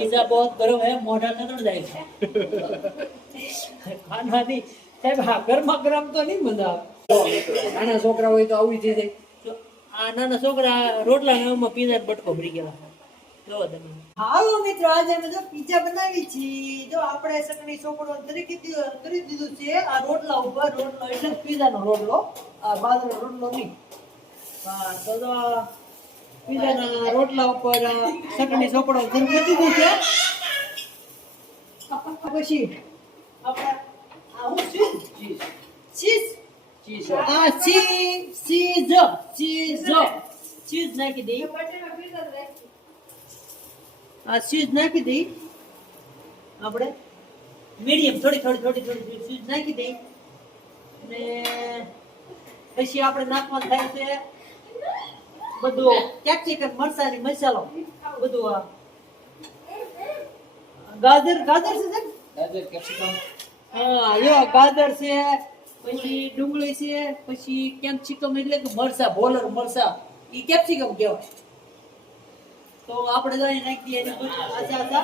Pizza बहुत गरम है मोढ़ा थड़ જાય છે ખાનાની સાહેબ હા ગરમા ગરમ તો નહીં મજા આવે નાના છોકરા હોય તો આવું થઈ જાય જો આ નાના છોકરા રોટલા ને એમાં પીઝા ને બટકો ભરી ગયેલા જો તમે હાલો મિત્રો આજે અમે જો પીઝા બનાવી છીએ જો આપણે સકડી ચોપડો કરી દીધું કરી દીધું છે આ રોટલા ઉપર રોટલો એટલે પીઝાનો રોટલો આ બાજરો રોટલો નહીં હા તો પીઝાના રોટલા ઉપર ચટણી ચોપડો કરી દીધું છે પછી ચીઝ. નાખી દઈ. આ ચીઝ નાખી દઈ. આપણે મીડિયમ થોડી થોડી થોડી થોડી ચીઝ નાખી દઈ. અને પછી આપણે નાખવાનું થાય છે બધું કેપ્સિકમ મરચાની મસાલો બધું ગાજર ગાજર છે ગાજર કેપ્સિકમ. હા યો ગાજર છે પછી ડુંગળી છે પછી કેપ્સિકમ એટલે કે મરસા બોલર મરસા ઈ કેપ્સિકમ કહેવાય. તો આપણે જો નાખીએ એની આછા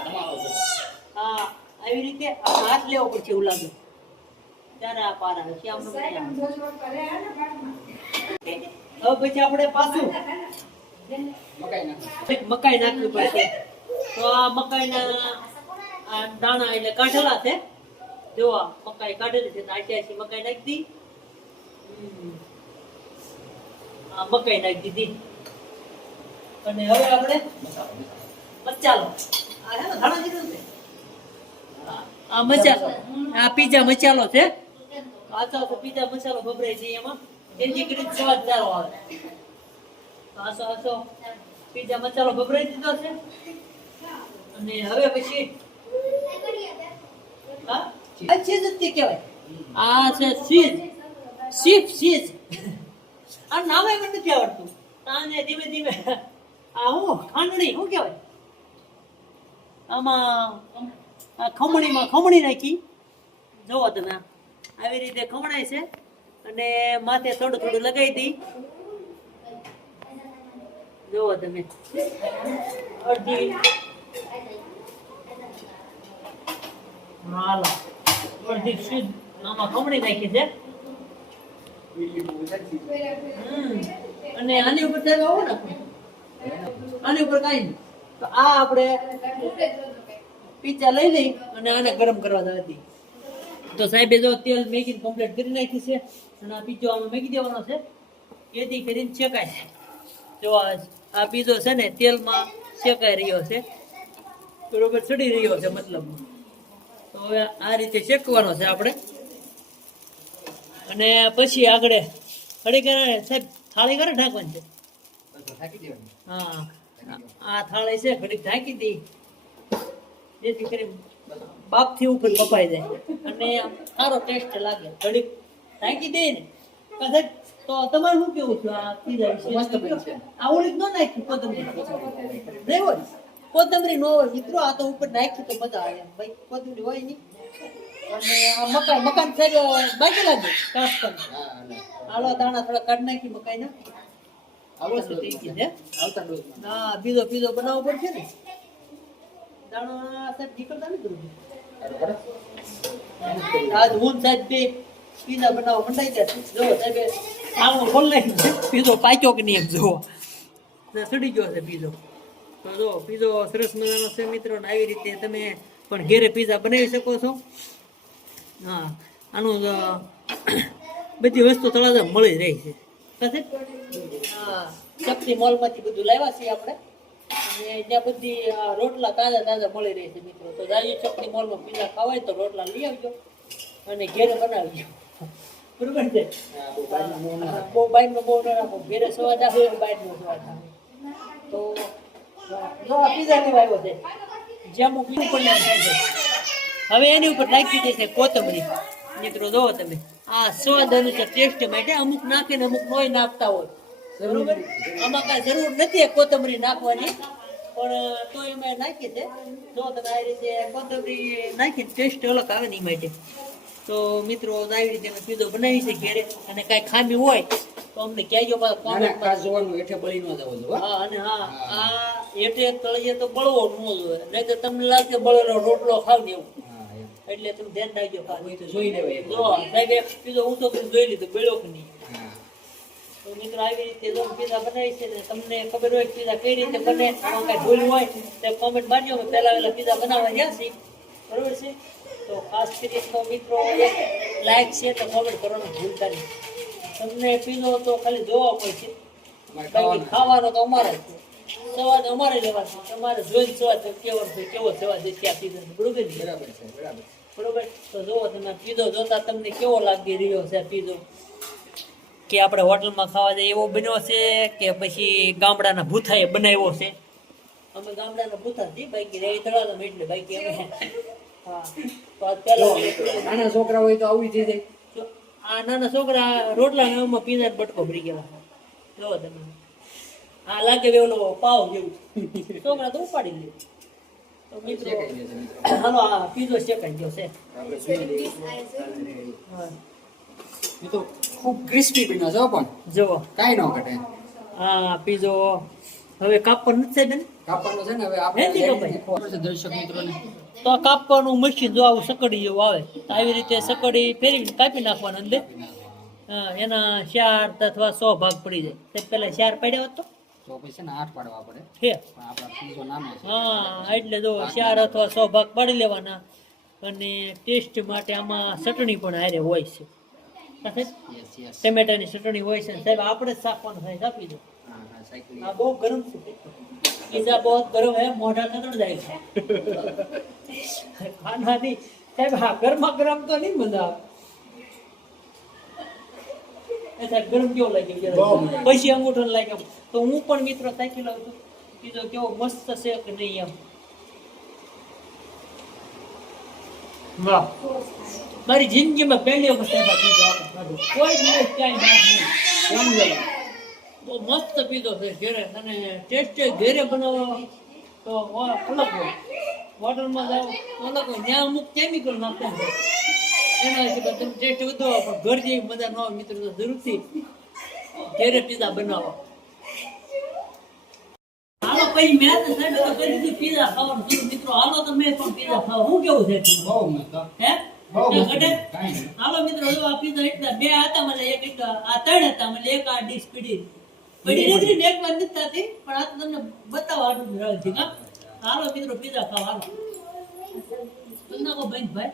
હા આવી રીતે હાથ લેવો પડશે એવું લાગે. ત્યારે આ પાર આવે. હવે પછી આપણે પાછું મકાઈ નાખવી પડશે. તો આ મકાઈના દાણા એટલે કાઢેલા છે. જોવા મકાઈ કાઢેલી છે આચી મકાઈ નાખી દી. આ મકાઈ નાખી દીધી. અને હવે આપણે મચાલો આ મચાલો આ પીઝા મચાલો છે. તો પીઝા મસાલો ભભરાય છે એમાં. એની કરીને સ્વાદ સારો આવે આસો આસો પીઝા મસાલો ભભરાઈ દીધો છે અને હવે પછી હા ચીઝ જ તે કહેવાય આ છે ચીઝ સીફ ચીઝ આ નામે મને નથી આવડતું. આને ધીમે ધીમે. આ હું ખાંડણી શું કહેવાય? આમાં ખમણીમાં ખમણી નાખી. જોવો તમે. આવી રીતે ખમણાય છે. અને માથે થોડું થોડું લગાવી દી. જોવો તમે. અડધી. હાલો. અડધી શુદ્ધ. આમાં ખમણી નાખી છે. અને આની ઉપર થાય આવો ને આની ઉપર કાઈ નહીં. તો આ આપણે પીઝા લઈ લઈ અને આને ગરમ કરવા દેવાતી તો સાહેબે જો તેલ મેગીને કમ્પ્લીટ કરી નાખી છે અને આ બીજો આમાં મેગી દેવાનો છે. એથી કરીને શેકાય છે. જો આ બીજો છે ને તેલમાં શેકાઈ રહ્યો છે. બરોબર ચડી રહ્યો છે મતલબ તો હવે આ રીતે શેકવાનો છે આપણે. અને પછી આગળ ખડી કરે સાહેબ થાળી કરે ઢાંકવાની છે? હા. આ થાળી છે, ઘડીક ઢાંકી દઈ જેથી કરી બાપથી ઉપર કપાઈ જાય. અને સારો ટેસ્ટ લાગે. ઘડીક નાખી દે ને. કદાચ તો તમારે શું કેવું છે આ પીઝા વિશે. આ ઓલી ન નાખી કોથમરી? નહીં હોય? કોથમરી નો હોય. મિત્રો આ તો ઉપર નાખ્યું તો મજા આવે. ભાઈ કોથમરી હોય નહીં. અને આ મકાઈ મકાન બાકી લાગે કાસ દાણા થોડા કાઢ નાખી મકાઈના આવડે બસ થઈ ગઈ છે આવતા ના પીઝો બનાવવો પડશે ને. દાણા સાહેબ નીકળતા નથી આજ હું સાહેબ બે પીઝા બનાવો મંડાઈ ગયા. જો સાહેબે આવું ખોલ પીઝો પાક્યો કે નહીં જુઓ. સડી ગયો છે પીઝો. તો જો પીઝો સરસ મજાનો છે મિત્રો ને આવી રીતે તમે પણ ઘેરે પીઝા બનાવી શકો છો. હા આનું બધી વસ્તુ તળાજા મળી રહી છે. ચપટી મોલમાંથી બધું લાવ્યા છીએ આપણે. રોટલા લઈ આવજો અને ઘેરે બનાવજો. ઘેરે સ્વાદ આવે છે. જેમ હું છે. હવે એની ઉપર નાખી દેશે કોથમરી. મિત્રો, જોવો તમે. આ સ્વાદ અનુસાર ટેસ્ટ માટે અમુક નાખીને અમુક નોય નાખતા હોય. બરોબર? આમાં કાંઈ જરૂર નથી કોથમરી નાખવાની પણ તોય એમાં નાખી છે. જો તમે આ રીતે કોથમરી નાખીને ટેસ્ટ અલગ આવે ને એ માટે. તો મિત્રો આવી રીતે અમે બનાવી છે ઘેરે. અને કાંઈ ખામી હોય તો અમને કહેજો પાછા માં. ખાસ જોવાનું એઠે બળી ન જવો જોઈએ હા. અને હા આ એટલે તળિયે તો બળવો ન જોઈએ નહીં તો તમને લાગે બળેલો રોટલો ખાવ ને એવું. એટલે તમે ધ્યાન રાખજો. જોઈ લેવાય જો સાહેબ એક પીઝો હું તો જોઈ લીધું બળ્યો કે નહીં? તો મિત્રો આવી રીતે જો પીઝા બનાવી છે ને તમને ખબર હોય પીઝા કઈ રીતે બને એમાં કઈ ભૂલ હોય તો કોમેન્ટ મારજો. અમે પહેલા પહેલા પીઝા બનાવવા ગયા છીએ. બરોબર છે? તો ખાસ કરીને મિત્રો લાઈક છે તો કોમેન્ટ કરવાનું ભૂલતા નહીં તમને પીઝો તો ખાલી જોવા પડશે. અમારે બાકી ખાવાનું. તો અમારે જ સ્વાદ અમારે લેવાનો તમારે જોઈને સવાદ કેવો કેવો સવાદ છે ત્યાં પીધો બરોબર બરાબર છે બરાબર બરોબર? તો જુઓ તમે પીધો જોતા તમને કેવો લાગી રહ્યો છે પીઝો? કે આપણે હોટલમાં ખાવા જઈએ એવો બન્યો છે કે પછી ગામડાના ભૂથાએ બનાવ્યો છે? અમે ગામડાના ભૂથા થી બાકી રહી તળાવમાં એટલે બાકી અમે હા. તો આજ નાના છોકરા હોય તો આવું થઈ જાય. આ નાના છોકરા રોટલા ને એમાં પીઝા બટકો ભરી ગયેલા જોવો તમે. આ લાગે બે ઓલો પાવ જેવું. છોકરા તો ઉપાડી લે. તો મિત્રો હાલો આ પીઝો શેકાઈ ગયો છે. હા. એ તો ખૂબ ક્રિસ્પી બન્યો છે પણ. જો કાઈ ન ઘટે. આ પીજો. હવે કાપવાનું નથી સાહેબ એને? કાપવાનું છે ને હવે આપણે દર્શક મિત્રોને. તો આ કાપવાનું મશીન જો આવું સકડી જેવું આવે તો આવી રીતે સકડી ફેરવીને કાપી નાખવાનું અંદર. એના ચાર અથવા સો ભાગ પડી જાય. તે પેલા ચાર પડ્યા હોત તો? હે. એટલે જો ચાર અથવા સો ભાગ પાડી લેવાના. અને ટેસ્ટ માટે આમાં ચટણી પણ હારે હોય છે. ટમેટાની ચટણી હોય છે સાહેબ આપણે જ શાકવાનું સાહેબ આપી દો સાયકલ આ બહુ ગરમ છે. પીઝા બહુ ગરમ હે મોઢા થતડ જાય છે. ખાનાની સાહેબ હા ગરમા ગરમ તો નહીં મજા આવે. સાહેબ ગરમ કેવો મજા. પછી અંગૂઠો લાગ્યો. તો હું પણ મિત્રો તાકી લઉં છું. પીઝો કેવો મસ્ત છે કે નહીં એમ? વાહ. મારી જિંદગીમાં પહેલી વખત. કોઈ દિવસ ક્યાંય ના ગયો. બહુ મસ્ત પીધો છે ઘેરે. અને ટેસ્ટ ઘેરે બનાવો. તો અલગ હોય હોટલમાં જાઓ અલગ હોય ત્યાં અમુક કેમિકલ નાખતા હોય એના હિસાબે તમે ટેસ્ટ વધો, પણ ઘર જેવી મજા ન આવે. મિત્રો, તો જરૂરથી ઘેરે પીઝા બનાવો. હાલો, પછી મેં તો પીઝા ખાવાનું. મિત્રો, હાલો તો મેં પણ પીઝા ખાવા. હું કેવું છે? હે? બહુ તો મસ્ત ઘટે? કાંઈ નહીં હાલો મિત્રો જો આ પીઝા એટલા બે હતા મને એક એક આ ત્રણ હતા મને એક આ ડીશ પડી પડી નથી ને એક વાર નથી થતી પણ આ તો તમને બતાવવા આટલું જ રહ્યું છે હા હાલો મિત્રો પીઝા ખાવા હાલો તમને કહો ભાઈ ભાઈ